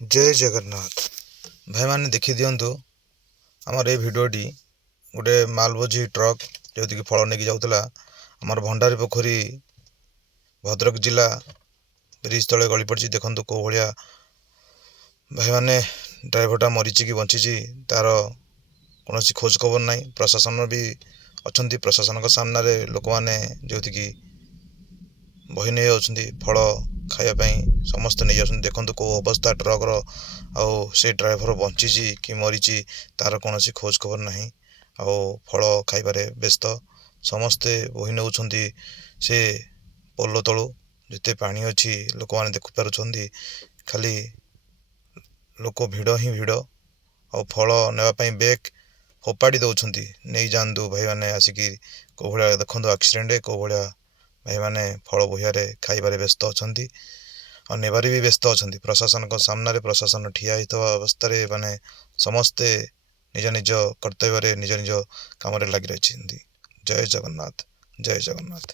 जय जगन्नाथ भाई मैंने देखी दिंतु आमर ये भिडटी गोटे मालबोझी ट्रक जो कि फल नहीं जाऊला आमर भंडारी पोखरी भद्रक जिला ब्रिज तले गली पड़ी देखु कौ भाया भाई मैंने ड्राइवरटा मरीची कि बंची तार कौन खोज खबर ना प्रशासन भी अच्छा प्रशासन सामने लोक मैंने जो कि बही नहीं जाती फल खायापी समस्ते नहीं जाती देखते कौ अवस्था ट्रक्र आउ से ड्राइवर बंची कि मरीची तार कौन खोज खबर ना आउ फल खाइबारे व्यस्त समस्ते बही नौ से पोल तलु जिते पानी अच्छी लोक मैंने देखिपार खाली लोक भिड़ ही भिड़ आ फल नापी बैग फोपाड़ी दौरान नहीं जातु भाई मैंने आसिकी कौ भाया देखो एक्सीडेंट कौ भाया भाई मैंने फल बोहियारे खाइबारे व्यस्त अच्छा और नेबारे भी व्यस्त अच्छा प्रशासन सामने प्रशासन ठिया अवस्था माने समस्ते निज निज कर्तव्य निज निज कम लगी रही। जय जगन्नाथ जय जगन्नाथ।